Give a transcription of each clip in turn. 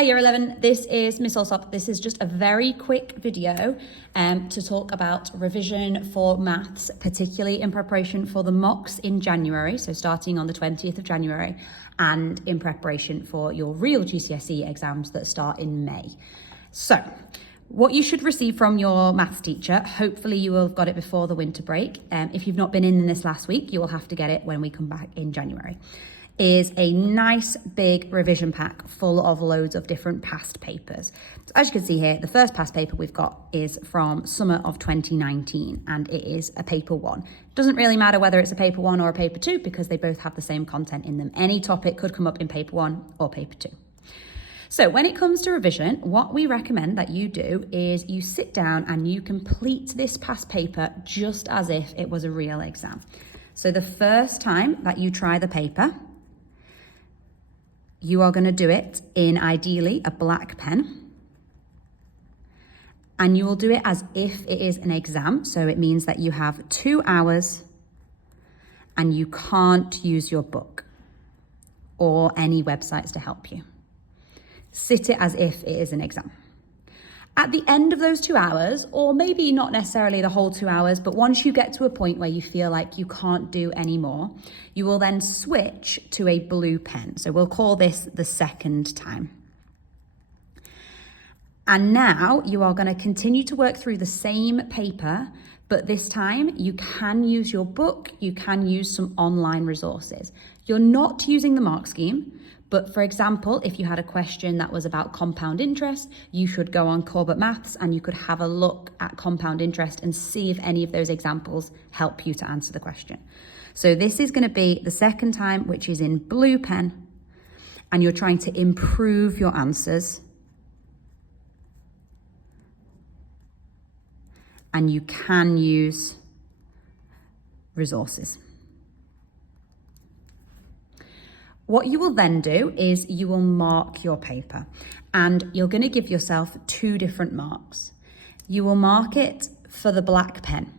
Hi Year 11, this is Miss Allsop. This is just a very quick video to talk about revision for maths, particularly in preparation for the mocks in January, so starting on the 20th of January, and in preparation for your real GCSE exams that start in May. So, what you should receive from your maths teacher, hopefully you will have got it before the winter break. If you've not been in this last week, you will have to get it when we come back in January. Is a nice big revision pack full of loads of different past papers. So as you can see here, the first past paper we've got is from summer of 2019 and it is a paper 1. Doesn't really matter whether it's a paper 1 or a paper 2 because they both have the same content in them. Any topic could come up in paper 1 or paper 2. So when it comes to revision, what we recommend that you do is you sit down and you complete this past paper just as if it was a real exam. So the first time that you try the paper, you are going to do it in ideally a black pen, and you will do it as if it is an exam. So it means that you have 2 hours and you can't use your book or any websites to help you. Sit it as if it is an exam. At the end of those 2 hours, or maybe not necessarily the whole 2 hours, but once you get to a point where you feel like you can't do any more, you will then switch to a blue pen. So we'll call this the second time. And now you are going to continue to work through the same paper, but this time you can use your book, you can use some online resources. You're not using the mark scheme. But for example, if you had a question that was about compound interest, you should go on Corbett Maths and you could have a look at compound interest and see if any of those examples help you to answer the question. So this is going to be the second time, which is in blue pen, and you're trying to improve your answers. And you can use resources. What you will then do is you will mark your paper, and you're going to give yourself 2 different marks. You will mark it for the black pen.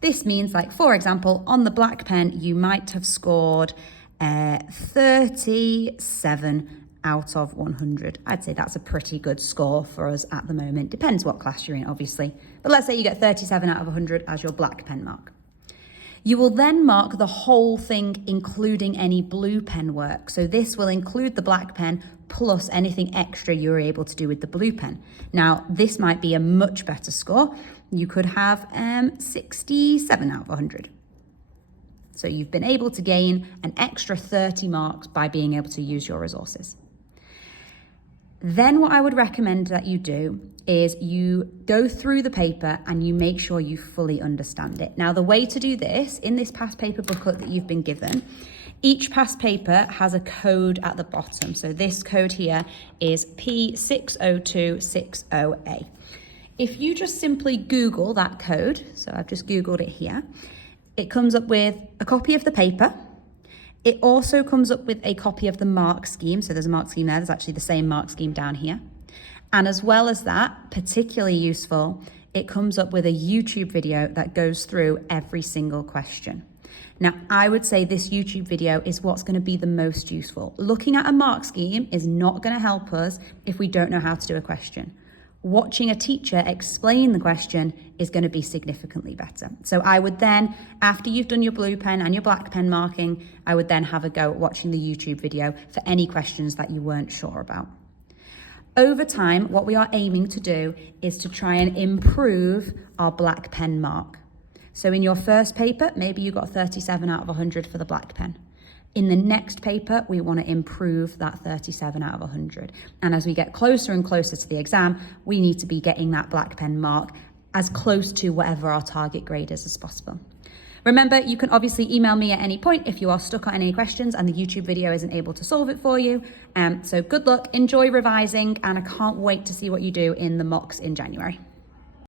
This means, like, for example, on the black pen, you might have scored 37 out of 100. I'd say that's a pretty good score for us at the moment. Depends what class you're in, obviously. But let's say you get 37 out of 100 as your black pen mark. You will then mark the whole thing, including any blue pen work. So this will include the black pen plus anything extra you were able to do with the blue pen. Now, this might be a much better score. You could have 67 out of 100. So you've been able to gain an extra 30 marks by being able to use your resources. Then what I would recommend that you do is you go through the paper and you make sure you fully understand it. Now, the way to do this, in this past paper booklet that you've been given, each past paper has a code at the bottom. So this code here is P60260A. If you just simply Google that code, so I've just Googled it here, it comes up with a copy of the paper. It also comes up with a copy of the mark scheme. So there's a mark scheme there. There's actually the same mark scheme down here. And as well as that, particularly useful, it comes up with a YouTube video that goes through every single question. Now, I would say this YouTube video is what's going to be the most useful. Looking at a mark scheme is not going to help us if we don't know how to do a question. Watching a teacher explain the question is going to be significantly better. So I would then, after you've done your blue pen and your black pen marking, I would then have a go at watching the YouTube video for any questions that you weren't sure about. Over time, what we are aiming to do is to try and improve our black pen mark. So in your first paper, maybe you got 37 out of 100 for the black pen. In the next paper, we want to improve that 37 out of 100. And as we get closer and closer to the exam, we need to be getting that black pen mark as close to whatever our target grade is as possible. Remember, you can obviously email me at any point if you are stuck on any questions and the YouTube video isn't able to solve it for you. So good luck, enjoy revising, and I can't wait to see what you do in the mocks in January.